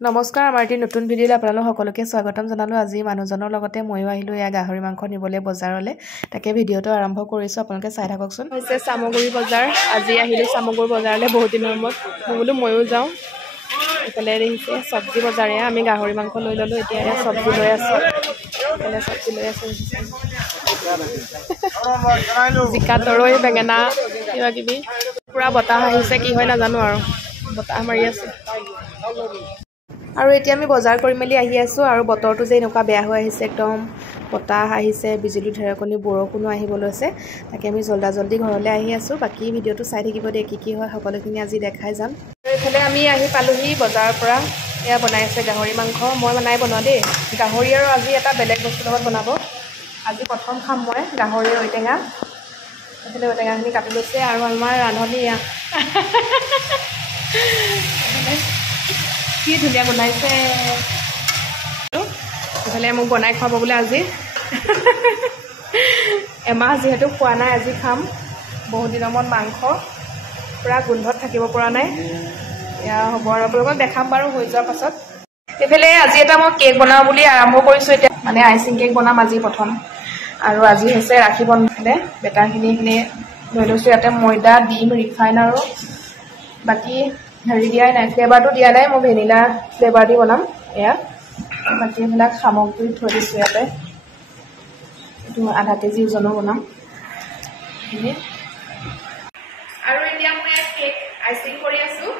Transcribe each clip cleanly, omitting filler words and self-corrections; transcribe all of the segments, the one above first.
নমস্কাৰ আমাৰ এটি নতুন ভিডিঅ'লৈ আপোনালোক সকলোকে স্বাগতম জনালো। আজি মানুহজনৰ লগতে ময়ো আহিলো ইয়া গাহৰি মাংস নিবলৈ বজাৰলৈ। তাকে ভিডিঅ'টো আৰম্ভ কৰিছো, আপোনালোকে চাই থাককচোন। হৈছে চামগুৰি বজাৰ। আজি আহিলো চামগুৰি বজাৰলৈ বহুত দিনৰ মূৰত। বোলো ময়ো যাওঁ। এইফালে দেখিছে চব্জি বজাৰে আমি গাহৰি মাংস লৈ ল'লো। এতিয়া চব্জি লৈ আছো। এইফালে চব্জি লৈ আছো। জিকা, তৰৈ, বেঙেনা কিবা কিবি। পুৰা বতাহ আহিছে, কি হয় নাজানো আৰু বতাহ মাৰি আছে। আৰু এতিয়া আমি বজাৰ কৰি মেলি আহি আছো আৰু বতৰটো যে এনেকুৱা বেয়া হৈ আহিছে, একদম বতাহ আহিছে, বিজুলী ঢেৰেকণি বৰষুণো আহিব লৈছে। তাকে আমি জল্দি ঘৰলৈ আহি আছো। বাকী ভিডিঅ'টো চাই থাকিব দেই, কি হয় সকলোখিনি আজি দেখাই যাম। এইফালে আমি আহি পালোহি বজাৰৰ পৰা। এয়া বনাই আছে গাহৰি মাংস। মই নাই বনোৱা দেই, গাহৰি আৰু আজি এটা বেলেগ বস্তুৰ লগত বনাব। আজি প্ৰথম খাম মই গাহৰি ঔটেঙা। এইফালে ঔটেঙাখিনি কাটি লৈছে আৰু আমাৰ ৰান্ধনি কি ধুনীয়া বনাইছে। এইফালে মোক বনাই খুৱাব বোলে আজি। এমাহ যিহেতু খোৱা নাই, আজি খাম। বহুত দিনৰ মূৰত মাংস, পূৰা গোন্ধত থাকিব পৰা নাই। এয়া হ'ব আৰু আপোনালোকক দেখাম বাৰু হৈ যোৱাৰ পাছত। এইফালে আজি এটা মই কেক বনাওঁ বুলি আৰম্ভ কৰিছোঁ এতিয়া, মানে আইচিং কেক বনাম আজি প্ৰথম। আৰু আজি হৈছে ৰাখি বন্ধনে। বেটাৰখিনি লৈ লৈছোঁ। ইয়াতে ময়দা, ডিম, ৰিফাইন আৰু বাকী হেৰি দিয়াই নাই, ফ্লেভাৰটো দিয়া নাই। মই ভেনিলা ফ্লেভাৰ দি বনাম। এয়া বাকী এইবিলাক সামগ্ৰী থৈ দিছোঁ ইয়াতে। এইটো আধা কেজি ওজনৰ বনাম। আৰু এতিয়া মই কেক আইচিং কৰি আছোঁ।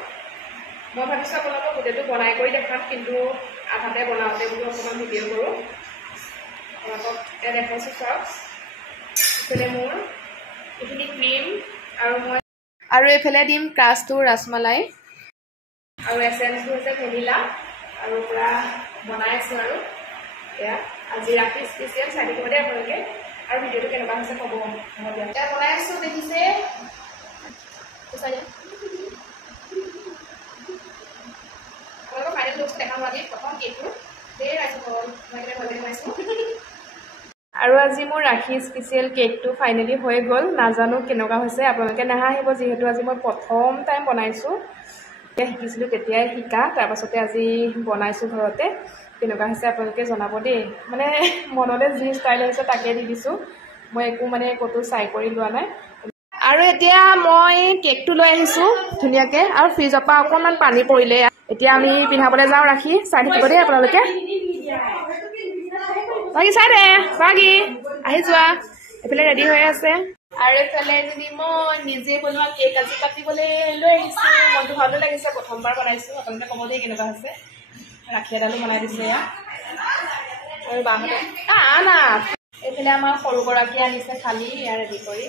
মই ভাবিছোঁ আপোনালোকক গোটেইটো বনাই কৰি দেখাম, কিন্তু আধাতে বনাওঁতে বোলো অকণমান ভিডিঅ' কৰোঁ। আপোনালোকক এতিয়া দেখাইছোঁ চাওক। এইফালে মোৰ এইখিনি ক্ৰীম আৰু এইফালে দিম ক্ৰাছটো ৰাছমালাই আৰু এচেঞ্চটো হৈছে ভেনিলা। আৰু পূৰা বনাই আছোঁ আৰু এয়া আজি ৰাতি স্পেচিয়েল চাই থাকিব দেই আপোনালোকে। আৰু ভিডিঅ'টো কেনেকুৱা হৈছে ক'ব। এতিয়া বনাই আছোঁ দেখিছে। আপোনালোকক ফাইনেল লুকটো দেখাম আজি প্ৰথম কেকটো। ধেৰ ৰাখি বনাইছোঁ। আৰু আজি মোৰ ৰাখি স্পেচিয়েল কেকটো ফাইনেলি হৈ গ'ল। নাজানো কেনেকুৱা হৈছে, আপোনালোকে নাহাঁহিব যিহেতু আজি মই প্ৰথম টাইম বনাইছোঁ। তেতিয়া শিকিছিলোঁ, তেতিয়াই শিকা। তাৰপাছতে আজি বনাইছোঁ ঘৰতে। কেনেকুৱা হৈছে আপোনালোকে জনাব দেই। মানে মনতে যি ষ্টাইল হৈছে তাকে দি দিছোঁ। মই একো মানে ক'তো চাই কৰি লোৱা নাই। আৰু এতিয়া মই কেকটো লৈ আহিছোঁ ধুনীয়াকৈ, আৰু ফ্ৰিজৰ পৰা অকণমান পানী পৰিলে। এতিয়া আমি পিন্ধাবলৈ যাওঁ ৰাখি। চাই থাকিব দেই আপোনালোকে। বাকী চাই দে বাকী আহি যোৱা। এইফালে ৰেডি হৈ আছে। আৰু এইফালে যদি মই নিজে বনোৱা কেক আজি কাটিবলৈ লৈ আহিছোঁ। মনটো ভালো লাগিছে, প্ৰথমবাৰ বনাইছোঁ। আপোনালোকে ক'ব দেই কেনেকুৱা হৈছে। ৰাখি এডালো বনাই দিছে এয়া। আৰু বাহঁতে না এইফালে আমাৰ সৰুগৰাকী আহিছে খালি এয়া ৰেডি কৰি।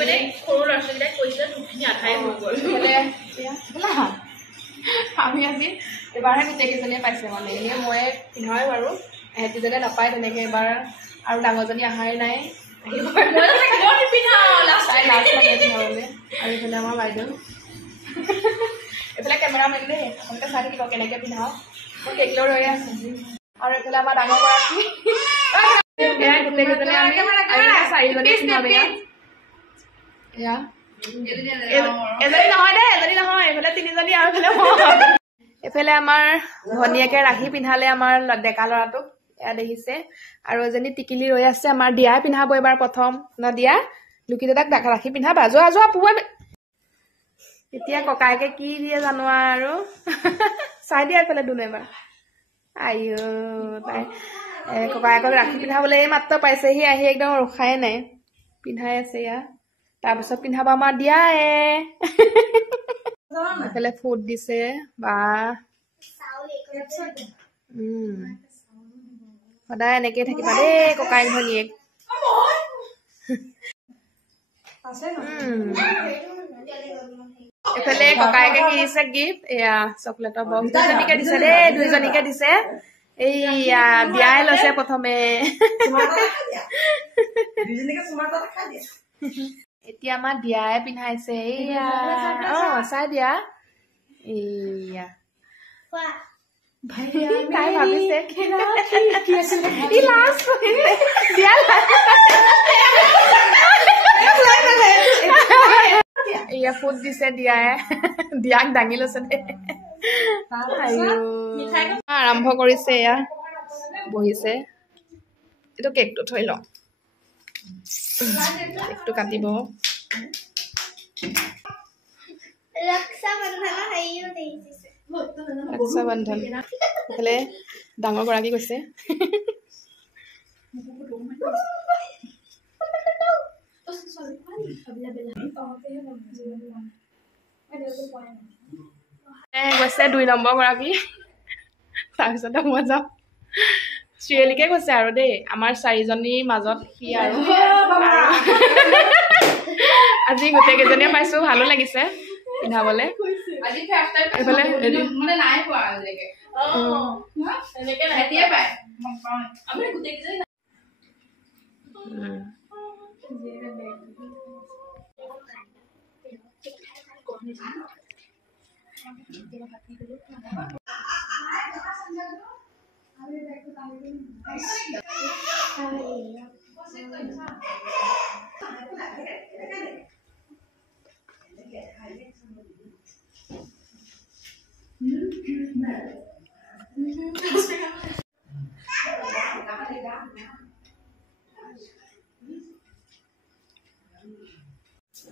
মানে সৰু ল'ৰা ছোৱালীবিলাক কৈছে ধুনীয়া আঠাই হৈ গ'ল। আমি আজি এবাৰহে গোটেইকেইজনীয়ে পাইছে, মানে এনেই মই পিন্ধাই বাৰু এহেঁতিজনে নাপায় তেনেকৈ এবাৰ। আৰু ডাঙৰজনী অহাই নাই। আৰু এইফালে আমাৰ বাইদেউ। এইফালে কেমেৰামেন দেই, আপোনালোকে চাই থাকিব কেনেকৈ পিন্ধাওঁ। মই কেক লৈ ৰৈ আছোঁ। আৰু এইফালে আমাৰ ডাঙৰগৰাকী। গোটেইকেইজনী আমি চাৰিজনী পিন্ধাম এয়া। এজনী নহয় দেই, এজনী নহয়। এইফালে তিনিজনী আৰু এইফালে মই। এইফালে আমাৰ ভনীয়েকে ৰাখি পিন্ধালে আমাৰ ডেকা ল'ৰাটোক। এয়া দেখিছে। আৰু এজনী টিকিলি ৰৈ আছে আমাৰ দিয়াই পিন্ধাব এবাৰ প্ৰথম। ন দিয়া লুকি দাদাক ৰাখি পিন্ধাবা। যোৱা পুৱাই। এতিয়া ককায়েকে কি দিয়ে জানো আৰু। চাই দিয়া এইফালে দুনো এবাৰ। আইও তাই ককায়েকক ৰাখি পিন্ধাবলৈ এই মাত্ৰ পাইছেহি, আহি একদম ৰখাই নাই, পিন্ধাই আছে এয়া। তাৰপিছত পিন্ধাব আমাৰ দিয়াই। এইফালে ফুট দিছে বা। সদায় এনেকেই থাকিবা দেই ককায়েক ভনীয়েক। এইফালে ককায়েকে কি দিছে গিফ্ট, এয়া চকলেটৰ বক্স। দুজনীকে দিছে দেই, দুইজনীকে দিছে। এইয়া দিয়াই লৈছে প্ৰথমে। এতিয়া আমাৰ দিয়াই পিন্ধাইছে এইয়া। চাই দিয়া এইয়া। তাই ভাবিছে এয়া ফুট দিছে দিয়াই। দিয়াক দাঙি লৈছে দেই। আৰম্ভ কৰিছে এয়া বহিছে এইটো কেকটো থৈ লওঁ কেকটো কাটিব ৰক্ষা বন্ধন এইফালে ডাঙৰ গৰাকী কৈছে গৈছে 2 নম্বৰ গৰাকী তাৰপিছতে মই যাম শ্ৰীয়েলিকে কৈছে আৰু দেই আমাৰ 4জনীৰ মাজত সি আৰু আজি গোটেই কেইজনীয়ে পাইছো ভালো লাগিছে পিন্ধাবলে আজি ফাৰ্স্ট টাইম এফালে মানে নাই হোৱা আজিলৈকে এনেকে নাহিয়ে পায় আমি গোটেই কেইজনী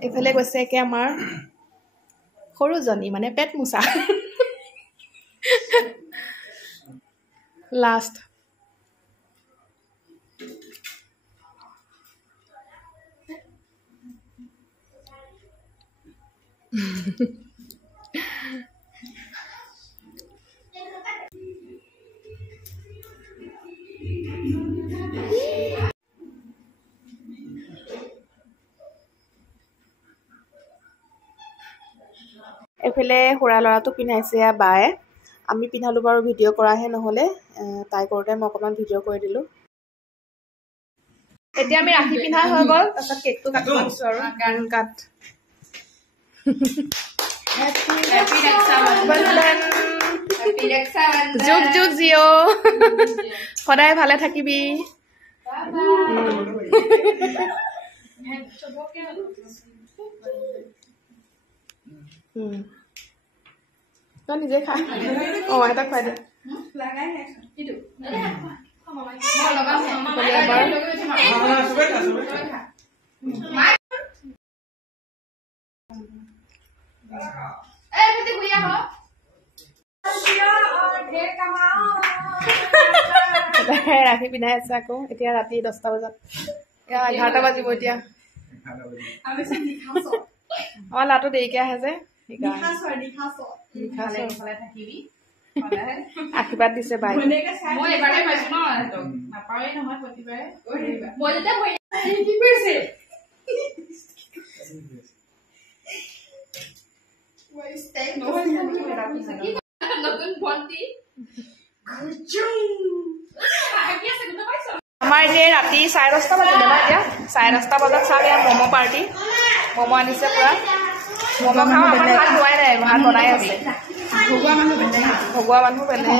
এফালে গৈছে একে আমাৰ সৰুজনী মানে পেট মুছা লাষ্ট এফালে খুৰা ল'ৰাটো পিন্ধাইছে বায়ে আমি পিন্ধালো বাৰু ভিডিঅ' কৰাহে নহ'লে তাই কৰোঁতে মই অকণমান ভিডিঅ' কৰি দিলোঁ এতিয়া আমি ৰাখি পিন্ধা হৈ গ'ল তাৰপিছত কেকটো কাটিব দিছোঁ আৰু গান কাট যুগ যুগ জিঅ' সদায় ভালে থাকিবি তই নিজে খা এটা খুৱাই দে ৰাখি পিন্ধাই আছে আকৌ এতিয়া ৰাতি 10টা বজাত 11টা বাজিব এতিয়া আমাৰ ল'ৰাটো দেৰিকে আহে যে আশীৰ্বাদ দিছে বাই আমাৰ এতিয়া ৰাতি 10:30 বাজিলে ন এতিয়া 10:30 বজাত চাম ইয়াত ম'ম' পাৰ্টি ম'ম' আনিছে পুৰা ম'ম' খাওঁ আমাৰ ভাত খোৱাই নাই ভাত বনাই আছে ভগোৱা মানুহ বেলেগ